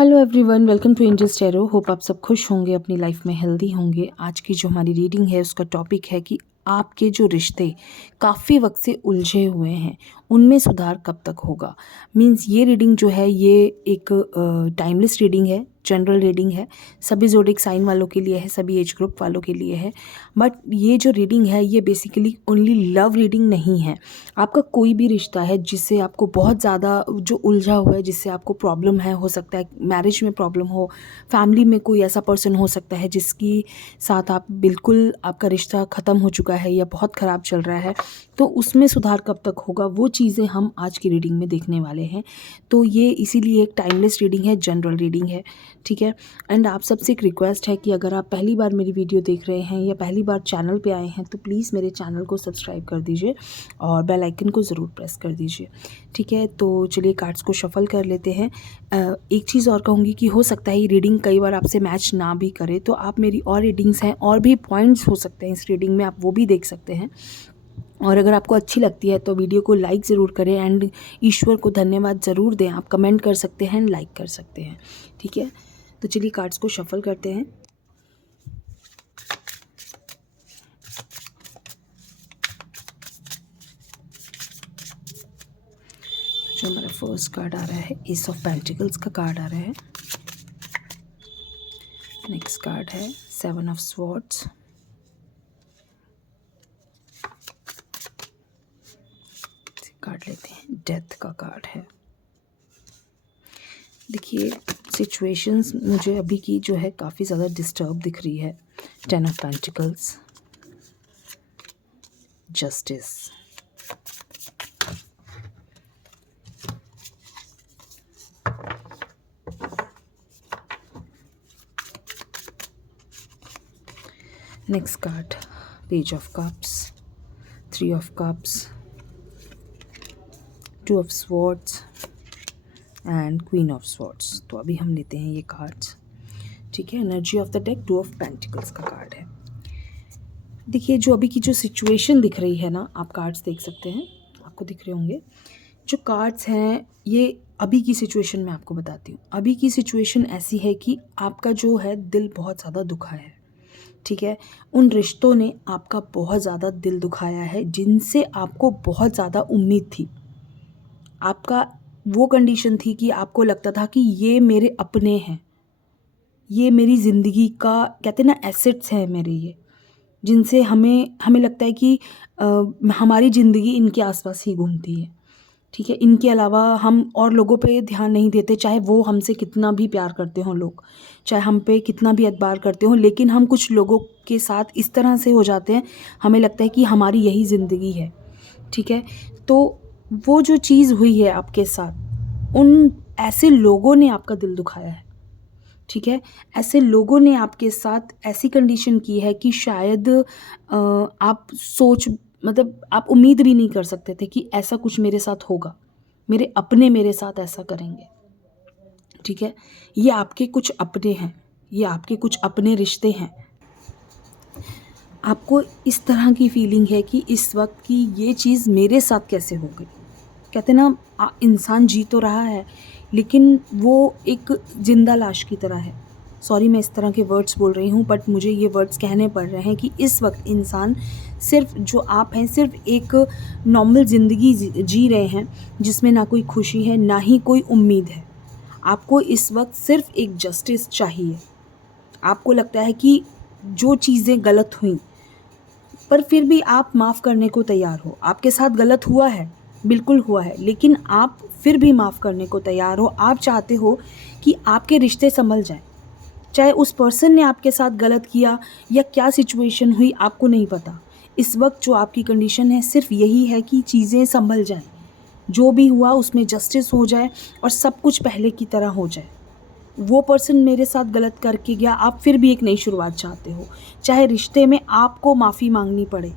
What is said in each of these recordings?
Hello everyone, welcome to angels tarot. Hope आप सब खुश होंगे, अपनी लाइफ में हेल्दी होंगे। आज की जो हमारी रीडिंग है उसका टॉपिक है कि आपके जो रिश्ते काफ़ी वक्त से उलझे हुए हैं उनमें सुधार कब तक होगा। मींस ये रीडिंग जो है ये एक टाइमलेस रीडिंग है, जनरल रीडिंग है, सभी ज़ोडिक साइन वालों के लिए है, सभी एज ग्रुप वालों के लिए है। बट ये जो रीडिंग है ये बेसिकली ओनली लव रीडिंग नहीं है। आपका कोई भी रिश्ता है जिससे आपको बहुत ज़्यादा जो उलझा हुआ है, जिससे आपको प्रॉब्लम है, हो सकता है मैरिज में प्रॉब्लम हो, फैमिली में कोई ऐसा पर्सन हो सकता है जिसकी साथ आप बिल्कुल आपका रिश्ता ख़त्म हो चुका है या बहुत ख़राब चल रहा है, तो उसमें सुधार कब तक होगा वो चीज़ें हम आज की रीडिंग में देखने वाले हैं। तो ये इसीलिए एक टाइमलेस रीडिंग है, जनरल रीडिंग है, ठीक है। एंड आप सबसे एक रिक्वेस्ट है कि अगर आप पहली बार मेरी वीडियो देख रहे हैं या पहली बार चैनल पे आए हैं तो प्लीज़ मेरे चैनल को सब्सक्राइब कर दीजिए और बेल आइकन को ज़रूर प्रेस कर दीजिए, ठीक है। तो चलिए कार्ड्स को शफल कर लेते हैं। एक चीज़ और कहूँगी कि हो सकता है ये रीडिंग कई बार आपसे मैच ना भी करे, तो आप मेरी और रीडिंग्स हैं और भी पॉइंट्स हो सकते हैं इस रीडिंग में, आप वो भी देख सकते हैं। और अगर आपको अच्छी लगती है तो वीडियो को लाइक ज़रूर करें एंड ईश्वर को धन्यवाद ज़रूर दें। आप कमेंट कर सकते हैं एंड लाइक कर सकते हैं, ठीक है। तो चलिए कार्ड्स को शफल करते हैं। जो हमारा फर्स्ट कार्ड आ रहा है एस ऑफ पेंटिकल्स का कार्ड आ रहा है। नेक्स्ट कार्ड है सेवन ऑफ स्वॉर्ड्स। कार्ड लेते हैं, डेथ का कार्ड है। देखिए सिचुएशंस मुझे अभी की जो है काफ़ी ज़्यादा डिस्टर्ब दिख रही है। Ten of pentacles, justice, next card page of cups, three of cups, two of swords and queen of swords. तो अभी हम लेते हैं ये कार्ड्स, ठीक है। Energy of the deck two of pentacles का कार्ड है। देखिए जो अभी की जो सिचुएशन दिख रही है ना, आप कार्ड्स देख सकते हैं, आपको दिख रहे होंगे। जो कार्ड्स हैं ये अभी की सिचुएशन में आपको बताती हूँ। अभी की सिचुएशन ऐसी है कि आपका जो है दिल बहुत ज़्यादा दुखा है, ठीक है। उन रिश्तों ने आपका बहुत ज़्यादा दिल दुखाया है जिनसे आपको बहुत ज़्यादा उम्मीद थी। आपका वो कंडीशन थी कि आपको लगता था कि ये मेरे अपने हैं, ये मेरी ज़िंदगी का कहते हैं ना एसेट्स हैं मेरे, ये जिनसे हमें हमें लगता है कि हमारी ज़िंदगी इनके आसपास ही घूमती है, ठीक है। इनके अलावा हम और लोगों पे ध्यान नहीं देते, चाहे वो हमसे कितना भी प्यार करते हों लोग, चाहे हम पे कितना भी एतबार करते हों, लेकिन हम कुछ लोगों के साथ इस तरह से हो जाते हैं, हमें लगता है कि हमारी यही ज़िंदगी है, ठीक है। तो वो जो चीज़ हुई है आपके साथ, उन ऐसे लोगों ने आपका दिल दुखाया है, ठीक है। ऐसे लोगों ने आपके साथ ऐसी कंडीशन की है कि शायद आप सोच मतलब आप उम्मीद भी नहीं कर सकते थे कि ऐसा कुछ मेरे साथ होगा, मेरे अपने मेरे साथ ऐसा करेंगे, ठीक है। ये आपके कुछ अपने हैं, ये आपके कुछ अपने रिश्ते हैं। आपको इस तरह की फीलिंग है कि इस वक्त की ये चीज़ मेरे साथ कैसे हो गई। कहते ना इंसान जी तो रहा है लेकिन वो एक जिंदा लाश की तरह है। सॉरी मैं इस तरह के वर्ड्स बोल रही हूँ, बट मुझे ये वर्ड्स कहने पड़ रहे हैं कि इस वक्त इंसान सिर्फ जो आप हैं सिर्फ एक नॉर्मल ज़िंदगी जी रहे हैं जिसमें ना कोई खुशी है ना ही कोई उम्मीद है। आपको इस वक्त सिर्फ एक जस्टिस चाहिए। आपको लगता है कि जो चीज़ें गलत हुई पर फिर भी आप माफ़ करने को तैयार हो। आपके साथ गलत हुआ है, बिल्कुल हुआ है, लेकिन आप फिर भी माफ़ करने को तैयार हो। आप चाहते हो कि आपके रिश्ते संभल जाएं, चाहे उस पर्सन ने आपके साथ गलत किया या क्या सिचुएशन हुई आपको नहीं पता। इस वक्त जो आपकी कंडीशन है सिर्फ यही है कि चीज़ें संभल जाएं, जो भी हुआ उसमें जस्टिस हो जाए और सब कुछ पहले की तरह हो जाए। वो पर्सन मेरे साथ गलत करके गया, आप फिर भी एक नई शुरुआत चाहते हो, चाहे रिश्ते में आपको माफ़ी मांगनी पड़े।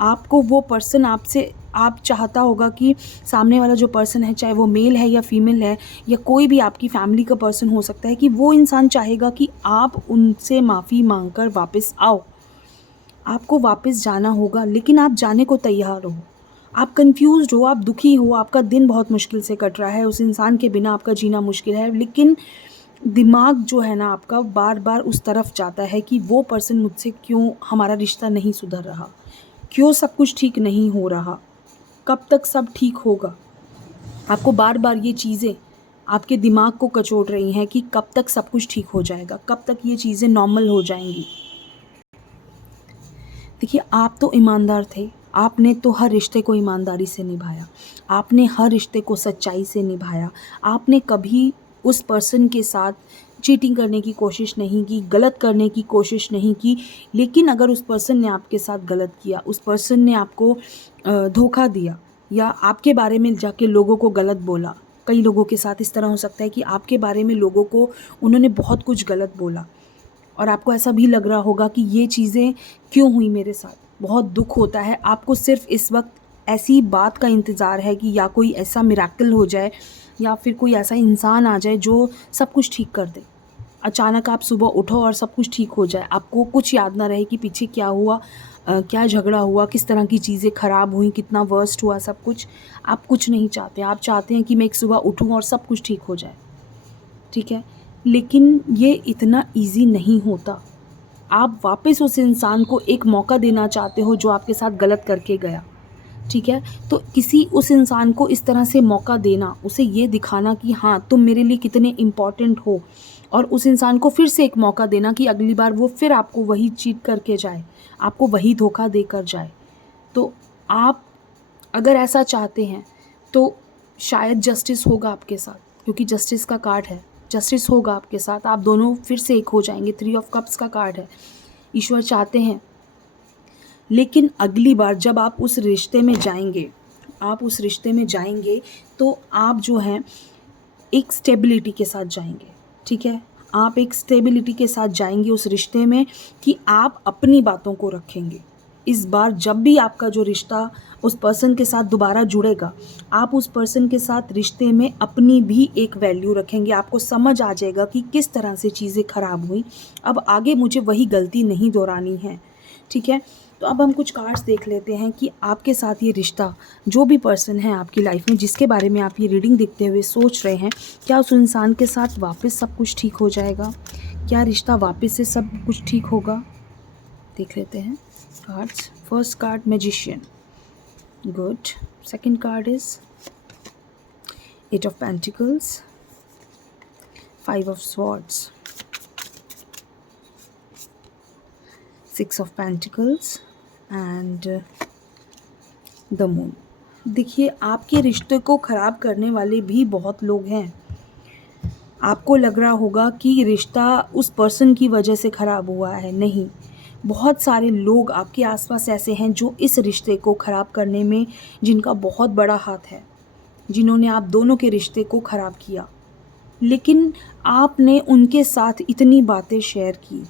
आपको वो पर्सन आपसे आप चाहता होगा कि सामने वाला जो पर्सन है, चाहे वो मेल है या फीमेल है या कोई भी आपकी फैमिली का पर्सन हो सकता है, कि वो इंसान चाहेगा कि आप उनसे माफ़ी मांगकर वापस आओ। आपको वापस जाना होगा लेकिन आप जाने को तैयार हो। आप कंफ्यूज्ड हो, आप दुखी हो, आपका दिन बहुत मुश्किल से कट रहा है, उस इंसान के बिना आपका जीना मुश्किल है, लेकिन दिमाग जो है ना आपका बार बार उस तरफ जाता है कि वो पर्सन मुझसे क्यों, हमारा रिश्ता नहीं सुधर रहा, क्यों सब कुछ ठीक नहीं हो रहा, कब तक सब ठीक होगा। आपको बार बार ये चीज़ें आपके दिमाग को कचोट रही हैं कि कब तक सब कुछ ठीक हो जाएगा, कब तक ये चीज़ें नॉर्मल हो जाएंगी। देखिए, आप तो ईमानदार थे, आपने तो हर रिश्ते को ईमानदारी से निभाया, आपने हर रिश्ते को सच्चाई से निभाया, आपने कभी उस पर्सन के साथ चीटिंग करने की कोशिश नहीं की, गलत करने की कोशिश नहीं की। लेकिन अगर उस पर्सन ने आपके साथ गलत किया, उस पर्सन ने आपको धोखा दिया या आपके बारे में जाके लोगों को गलत बोला, कई लोगों के साथ इस तरह हो सकता है कि आपके बारे में लोगों को उन्होंने बहुत कुछ गलत बोला और आपको ऐसा भी लग रहा होगा कि ये चीज़ें क्यों हुई मेरे साथ, बहुत दुख होता है। आपको सिर्फ इस वक्त ऐसी बात का इंतज़ार है कि या कोई ऐसा मिरेकल हो जाए या फिर कोई ऐसा इंसान आ जाए जो सब कुछ ठीक कर दे। अचानक आप सुबह उठो और सब कुछ ठीक हो जाए, आपको कुछ याद ना रहे कि पीछे क्या हुआ, क्या झगड़ा हुआ, किस तरह की चीज़ें ख़राब हुई, कितना वर्स्ट हुआ सब कुछ। आप कुछ नहीं चाहते, आप चाहते हैं कि मैं एक सुबह उठूँ और सब कुछ ठीक हो जाए, ठीक है। लेकिन ये इतना ईज़ी नहीं होता। आप वापस उस इंसान को एक मौका देना चाहते हो जो आपके साथ गलत करके गया, ठीक है। तो किसी उस इंसान को इस तरह से मौका देना, उसे ये दिखाना कि हाँ तुम मेरे लिए कितने इम्पॉर्टेंट हो, और उस इंसान को फिर से एक मौका देना कि अगली बार वो फिर आपको वही चीट करके जाए, आपको वही धोखा देकर जाए। तो आप अगर ऐसा चाहते हैं तो शायद जस्टिस होगा आपके साथ, क्योंकि जस्टिस का कार्ड है, जस्टिस होगा आपके साथ, आप दोनों फिर से एक हो जाएंगे। 3 ऑफ कप्स का कार्ड है, ईश्वर चाहते हैं। लेकिन अगली बार जब आप उस रिश्ते में जाएंगे, आप उस रिश्ते में जाएंगे तो आप जो हैं एक स्टेबिलिटी के साथ जाएंगे, ठीक है। आप एक स्टेबिलिटी के साथ जाएंगे उस रिश्ते में कि आप अपनी बातों को रखेंगे। इस बार जब भी आपका जो रिश्ता उस पर्सन के साथ दोबारा जुड़ेगा, आप उस पर्सन के साथ रिश्ते में अपनी भी एक वैल्यू रखेंगे। आपको समझ आ जाएगा कि किस तरह से चीज़ें ख़राब हुई, अब आगे मुझे वही गलती नहीं दोहरानी है, ठीक है। तो अब हम कुछ कार्ड्स देख लेते हैं कि आपके साथ ये रिश्ता, जो भी पर्सन है आपकी लाइफ में जिसके बारे में आप ये रीडिंग देखते हुए सोच रहे हैं, क्या उस इंसान के साथ वापस सब कुछ ठीक हो जाएगा, क्या रिश्ता वापस से सब कुछ ठीक होगा। देख लेते हैं cards. First card magician, good. Second card is 8 of pentacles, 5 of swords, 6 of pentacles and the moon. देखिए, आपके रिश्ते को ख़राब करने वाले भी बहुत लोग हैं। आपको लग रहा होगा कि रिश्ता उस पर्सन की वजह से ख़राब हुआ है, नहीं, बहुत सारे लोग आपके आसपास ऐसे हैं जो इस रिश्ते को ख़राब करने में, जिनका बहुत बड़ा हाथ है, जिन्होंने आप दोनों के रिश्ते को ख़राब किया। लेकिन आपने उनके साथ इतनी बातें शेयर की,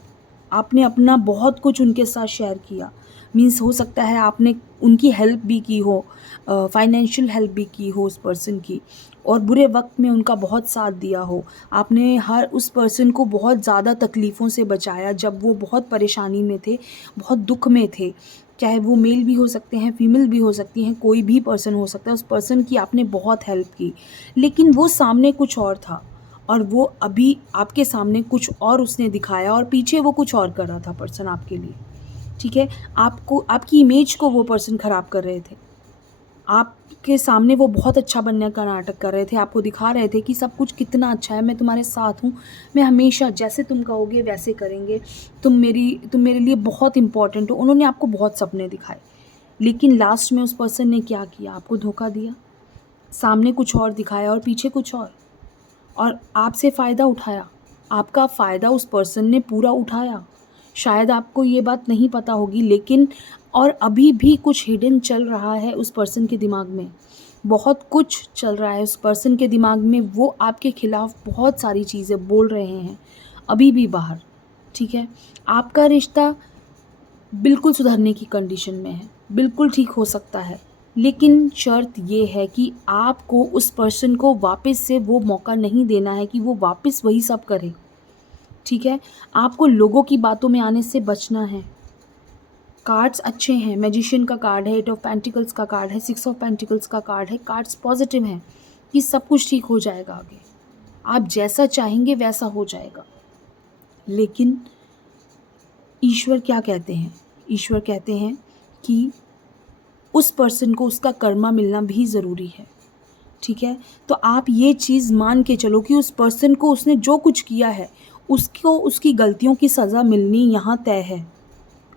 आपने अपना बहुत कुछ उनके साथ शेयर किया। मीन्स हो सकता है आपने उनकी हेल्प भी की हो, फाइनेंशियल हेल्प भी की हो उस पर्सन की, और बुरे वक्त में उनका बहुत साथ दिया हो। आपने हर उस पर्सन को बहुत ज़्यादा तकलीफ़ों से बचाया जब वो बहुत परेशानी में थे, बहुत दुख में थे। चाहे वो मेल भी हो सकते हैं, फीमेल भी हो सकती हैं, कोई भी पर्सन हो सकता है। उस पर्सन की आपने बहुत हेल्प की, लेकिन वो सामने कुछ और था और वो अभी आपके सामने कुछ और उसने दिखाया और पीछे वो कुछ और कर रहा था पर्सन आपके लिए, ठीक है। आपको, आपकी इमेज को वो पर्सन ख़राब कर रहे थे। आपके सामने वो बहुत अच्छा बनने का नाटक कर रहे थे, आपको दिखा रहे थे कि सब कुछ कितना अच्छा है, मैं तुम्हारे साथ हूँ, मैं हमेशा जैसे तुम कहोगे वैसे करेंगे, तुम मेरे लिए बहुत इम्पॉर्टेंट हो। उन्होंने आपको बहुत सपने दिखाए, लेकिन लास्ट में उस पर्सन ने क्या किया, आपको धोखा दिया। सामने कुछ और दिखाया और पीछे कुछ और आपसे फ़ायदा उठाया। आपका फ़ायदा उस पर्सन ने पूरा उठाया। शायद आपको ये बात नहीं पता होगी, लेकिन और अभी भी कुछ हिडन चल रहा है उस पर्सन के दिमाग में, बहुत कुछ चल रहा है उस पर्सन के दिमाग में। वो आपके खिलाफ बहुत सारी चीज़ें बोल रहे हैं अभी भी बाहर, ठीक है। आपका रिश्ता बिल्कुल सुधरने की कंडीशन में है, बिल्कुल ठीक हो सकता है, लेकिन शर्त ये है कि आपको उस पर्सन को वापस से वो मौका नहीं देना है कि वो वापस वही सब करे, ठीक है। आपको लोगों की बातों में आने से बचना है। कार्ड्स अच्छे हैं, मैजिशियन का कार्ड है, 8 ऑफ पेंटिकल्स का कार्ड है, 6 ऑफ पेंटिकल्स का कार्ड है। कार्ड्स पॉजिटिव हैं कि सब कुछ ठीक हो जाएगा आगे। आप जैसा चाहेंगे वैसा हो जाएगा। लेकिन ईश्वर क्या कहते हैं? ईश्वर कहते हैं कि उस पर्सन को उसका कर्मा मिलना भी ज़रूरी है, ठीक है? तो आप ये चीज़ मान के चलो कि उस पर्सन को उसने जो कुछ किया है, उसको उसकी गलतियों की सज़ा मिलनी यहाँ तय है।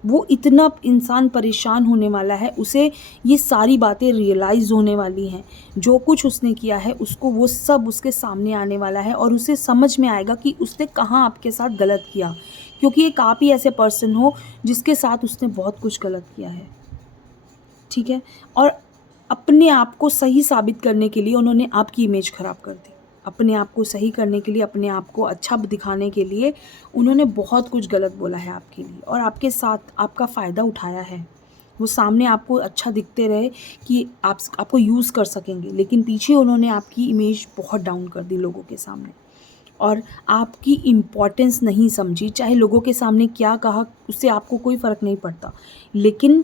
वो इतना इंसान परेशान होने वाला है, उसे ये सारी बातें रियलाइज़ होने वाली हैं। जो कुछ उसने किया है उसको वो सब उसके सामने आने वाला है और उसे समझ में आएगा कि उसने कहाँ आपके साथ गलत किया। क्योंकि एक आप ही ऐसे पर्सन हो जिसके साथ उसने बहुत कुछ गलत किया है, ठीक है? और अपने आप को सही साबित करने के लिए उन्होंने आपकी इमेज ख़राब कर दी। अपने आप को सही करने के लिए, अपने आप को अच्छा दिखाने के लिए उन्होंने बहुत कुछ गलत बोला है आपके लिए और आपके साथ आपका फ़ायदा उठाया है। वो सामने आपको अच्छा दिखते रहे कि आपको यूज़ कर सकेंगे, लेकिन पीछे उन्होंने आपकी इमेज बहुत डाउन कर दी लोगों के सामने और आपकी इम्पोर्टेंस नहीं समझी। चाहे लोगों के सामने क्या कहा, उससे आपको कोई फ़र्क नहीं पड़ता, लेकिन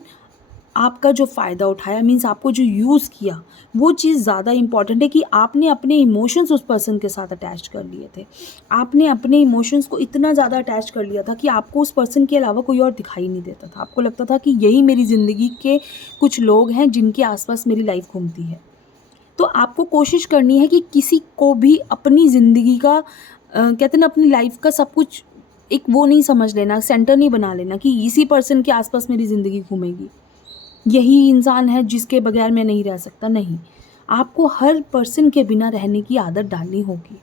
आपका जो फ़ायदा उठाया मीन्स आपको जो यूज़ किया, वो चीज़ ज़्यादा इम्पॉर्टेंट है कि आपने अपने इमोशंस उस पर्सन के साथ अटैच कर लिए थे। आपने अपने इमोशंस को इतना ज़्यादा अटैच कर लिया था कि आपको उस पर्सन के अलावा कोई और दिखाई नहीं देता था। आपको लगता था कि यही मेरी ज़िंदगी के कुछ लोग हैं जिनके आसपास मेरी लाइफ घूमती है। तो आपको कोशिश करनी है कि किसी को भी अपनी ज़िंदगी का कहते हैं ना, अपनी लाइफ का सब कुछ एक वो नहीं समझ लेना, सेंटर नहीं बना लेना कि इसी पर्सन के आसपास मेरी ज़िंदगी घूमेगी, यही इंसान है जिसके बगैर मैं नहीं रह सकता। नहीं, आपको हर पर्सन के बिना रहने की आदत डालनी होगी।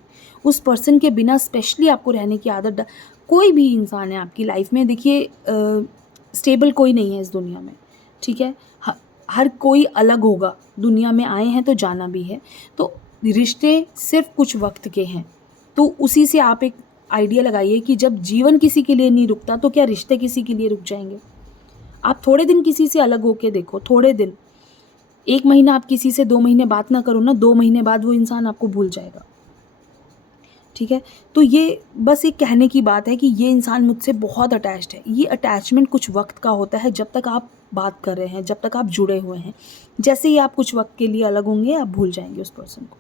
उस पर्सन के बिना स्पेशली आपको रहने की आदत कोई भी इंसान है आपकी लाइफ में, देखिए स्टेबल कोई नहीं है इस दुनिया में, ठीक है? हर कोई अलग होगा, दुनिया में आए हैं तो जाना भी है। तो रिश्ते सिर्फ कुछ वक्त के हैं, तो उसी से आप एक आइडिया लगाइए कि जब जीवन किसी के लिए नहीं रुकता तो क्या रिश्ते किसी के लिए रुक जाएंगे? आप थोड़े दिन किसी से अलग होके देखो, थोड़े दिन, 1 महीना आप किसी से 2 महीने बात ना करो ना, 2 महीने बाद वो इंसान आपको भूल जाएगा, ठीक है? तो ये बस एक कहने की बात है कि ये इंसान मुझसे बहुत अटैच्ड है। ये अटैचमेंट कुछ वक्त का होता है, जब तक आप बात कर रहे हैं, जब तक आप जुड़े हुए हैं। जैसे ही आप कुछ वक्त के लिए अलग होंगे, आप भूल जाएंगे उस पर्सन को,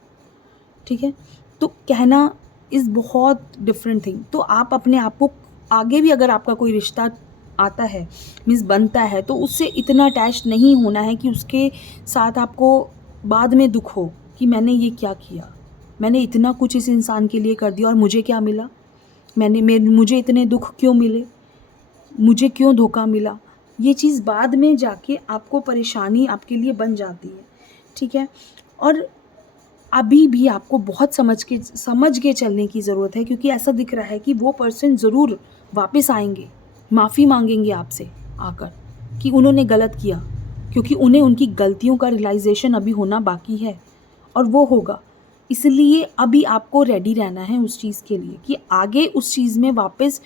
ठीक है? तो कहना इज़ बहुत डिफरेंट थिंग। तो आप अपने आप को आगे भी अगर आपका कोई रिश्ता आता है मीन्स बनता है, तो उससे इतना अटैच नहीं होना है कि उसके साथ आपको बाद में दुख हो कि मैंने ये क्या किया, मैंने इतना कुछ इस इंसान के लिए कर दिया और मुझे क्या मिला, मुझे इतने दुख क्यों मिले, मुझे क्यों धोखा मिला। ये चीज़ बाद में जाके आपको परेशानी आपके लिए बन जाती है, ठीक है? और अभी भी आपको बहुत समझ के चलने की ज़रूरत है, क्योंकि ऐसा दिख रहा है कि वो पर्सन ज़रूर वापस आएंगे, माफ़ी मांगेंगे आपसे आकर कि उन्होंने गलत किया, क्योंकि उन्हें उनकी गलतियों का रियलाइजेशन अभी होना बाकी है और वो होगा। इसलिए अभी आपको रेडी रहना है उस चीज़ के लिए कि आगे उस चीज़ में वापस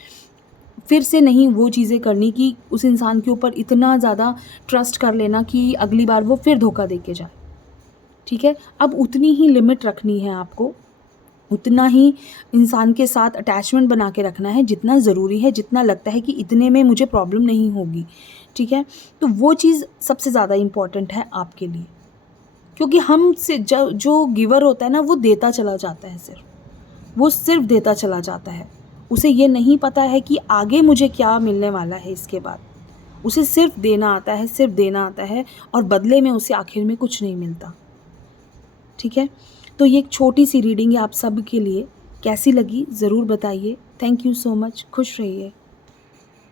फिर से नहीं वो चीज़ें करनी कि उस इंसान के ऊपर इतना ज़्यादा ट्रस्ट कर लेना कि अगली बार वो फिर धोखा दे के जाए, ठीक है? अब उतनी ही लिमिट रखनी है आपको, उतना ही इंसान के साथ अटैचमेंट बना के रखना है जितना ज़रूरी है, जितना लगता है कि इतने में मुझे प्रॉब्लम नहीं होगी, ठीक है? तो वो चीज़ सबसे ज़्यादा इम्पॉर्टेंट है आपके लिए, क्योंकि हमसे जो गिवर होता है ना, वो देता चला जाता है, वो सिर्फ देता चला जाता है। उसे ये नहीं पता है कि आगे मुझे क्या मिलने वाला है इसके बाद। उसे सिर्फ देना आता है, सिर्फ देना आता है और बदले में उसे आखिर में कुछ नहीं मिलता, ठीक है? तो ये एक छोटी सी रीडिंग है आप सब के लिए। कैसी लगी ज़रूर बताइए। Thank you so much. खुश रहिए।